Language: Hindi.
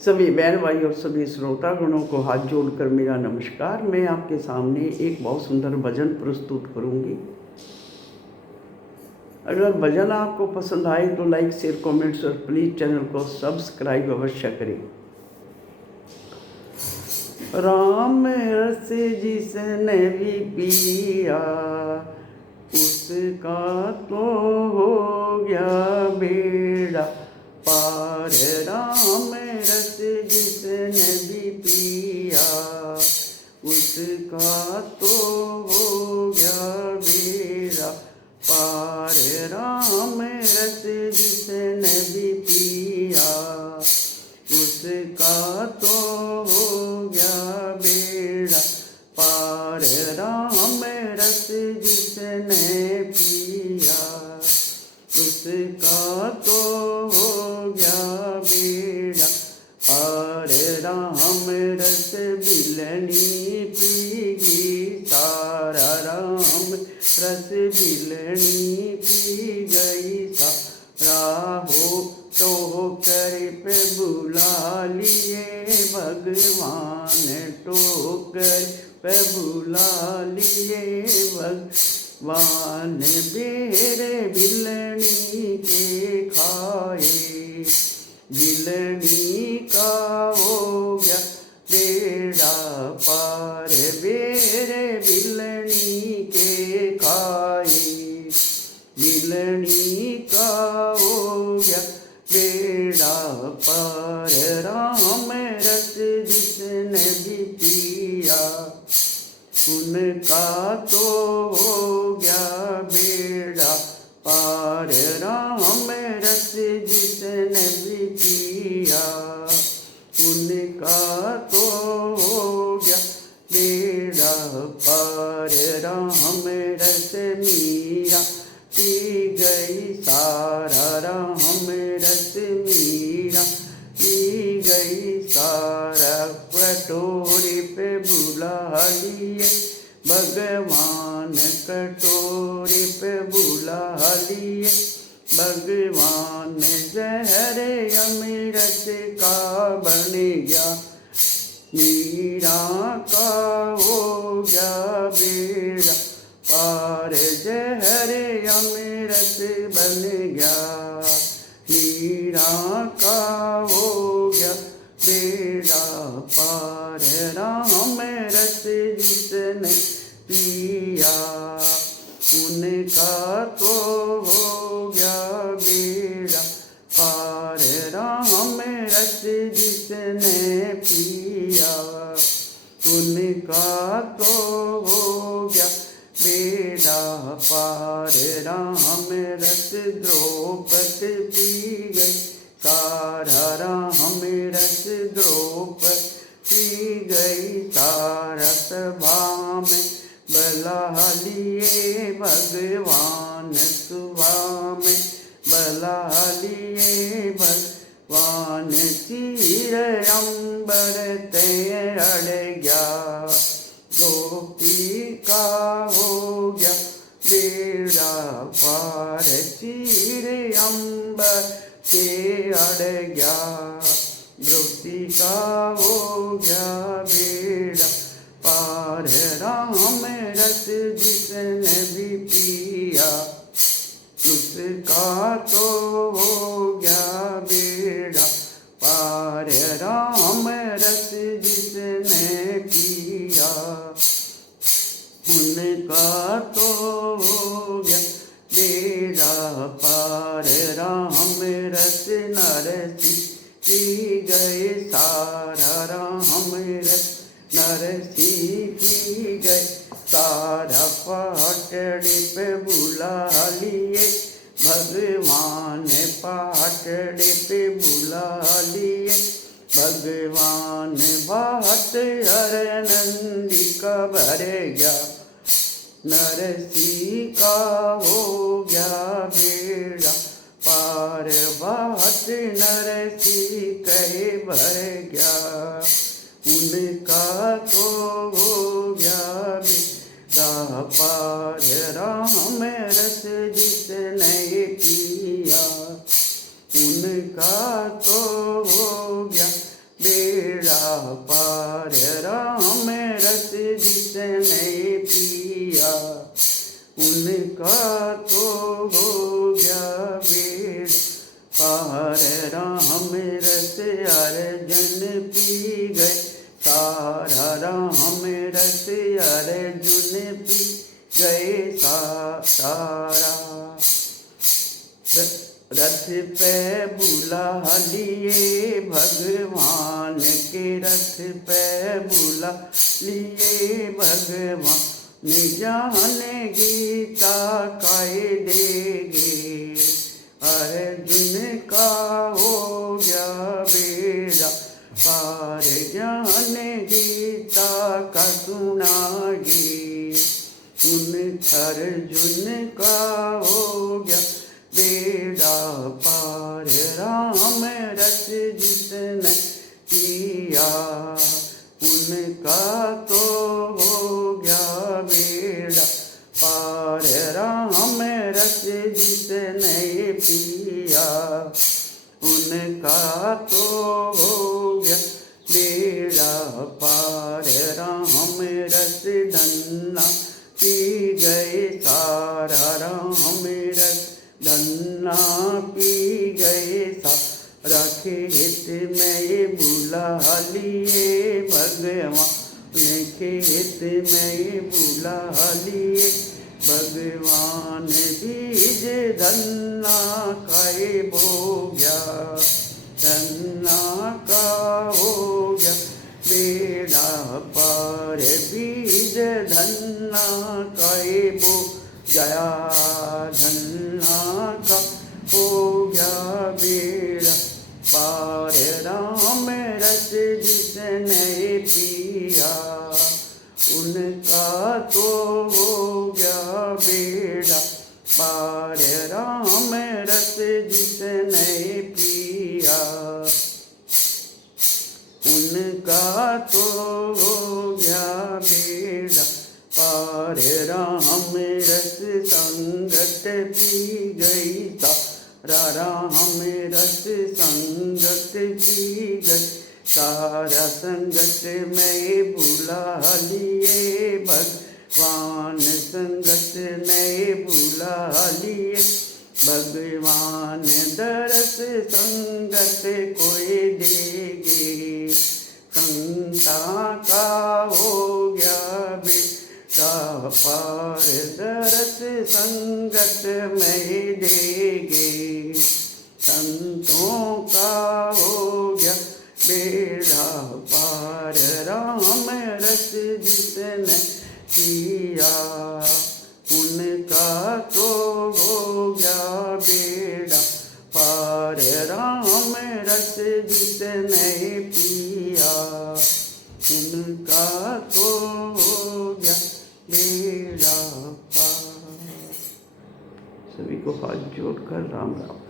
सभी बहन भाई और सभी श्रोतागणों को हाथ जोड़कर मेरा नमस्कार। मैं आपके सामने एक बहुत सुंदर भजन प्रस्तुत करूंगी। अगर भजन आपको पसंद आए तो लाइक शेयर कमेंट्स और प्लीज़ चैनल को सब्सक्राइब अवश्य करें। राम रस जिसने भी पिया उसका तो हो गया बेड़ा पार। राम रस जिसने भी पिया उसका तो हो गया बेड़ा पार। राम रस जिसने भी पिया उसका तो हो गया बेड़ा पार। राम रस जिसने पिया उसका तो हो गया बेड़ा पार। राम रस बिलनी पीगी सारा। राम रस बिलनी पी गई सारा हो तो कर पे बुला लिए भगवान। टोकर पे बुला लिए भगवान। बेरे बिलनी के खाए बिलनी का हो गया बेड़ा पार। बेरे बिलनी के खाए बिलनी का हो गया बेड़ा पार। राम रस जिसने भी पिया उनका तो हो गया बेड़ा पार। राम रस जिसने भी पिया उनका तो हो गया बेड़ा पार। राम रस मीरा पी गई सारा। राम रस मीरा पी गई सारा। कटोरी पे बुला लिए भगवान। कटोरी पे बुला लिए भगवान। जहर अमृत का बन गया मीरा का हो गया बेड़ा पार। जहर अमृत बन गया मीरा का हो गया बेड़ा पार। राम रस जिसने पिया उनका तो हो गया बेड़ा पार। राम रस जिसने पिया उनका तो हो गया बेड़ा पार। राम रस द्रौपदी पी गई सारा। राम रस द्रौपदी पी गई सारा। सभा में बुला लिए भगवान। सुबह में बुला लिए भगवान। चीर अंबर ते अड़ गया गोपी का हो गया बेड़ा पार। चीर अंबर के अड़ गया गोपी का हो गया बेड़ा पार। राम रस जिसने भी पिया उसका तो हो गया बेड़ा पार। राम रस जिसने पिया उनका तो हो गया बेड़ा पार। राम रस नरसी पी गए सारा। राम रस नरसी पी गए सारा। पाटड़ी पे बुला लिए भगवान। पाटड़ी पे बुला लिए भगवान। बात हर नंदी का भर गया नरसी का हो गया बेड़ा पार। बात नरसी कहे भर गया उनका तो हो गया बेड़ा पार। राम रस जिसने पिया उनका तो हो गया उनका तो हो गया बेड़ा पार। राम रस अर्जुन पी गए सारा, राम रस अर्जुन पी गए सारा। रथ पे बुला लिए भगवान के, रथ पे बुला लिए भगवान। जाने गीता काहे देगे, अर्जुन का हो गया बेड़ा पार। ज्ञान गीता का सुनागे, उन अर्जुन का हो गया बेड़ा पार। राम रस जिसने पिया उनका तो हो गया बेड़ा पार। राम रस जिसने पिया उनका तो हो गया बेड़ा पार। राम रस धन्ना पी गए सारा, राम रस धन्ना पी गए सारा। खेत में बुला लिए भगवान, खेत में बुला लिए भगवान। बीज धन्ना काहे बो गया, धन्ना का हो गया बेड़ा पार। बीज धन्ना काहे बो गया, धन्ना का हो गया बेड़ा पार। राम रस जिसने पिया उनका तो हो गया बेड़ा पार। राम रस जिसने पिया उनका तो हो गया बेड़ा पार। राम रस संगत पी गई सारा, राम रस संगत पी गई सारा। संगत में बुला लिए भगवान, संगत में बुला लिए भगवान। दरस संगत कोई देगे, संता का हो गया बेड़ा पार। दरस संगत में देगे, संतों का हो गया बेड़ा पार। राम रस जिसने पिया उनका तो हो गया बेड़ा पार। राम रस जिसने पिया उनका तो हो गया बेड़ा पार। सभी को हाथ जोड़कर राम राम।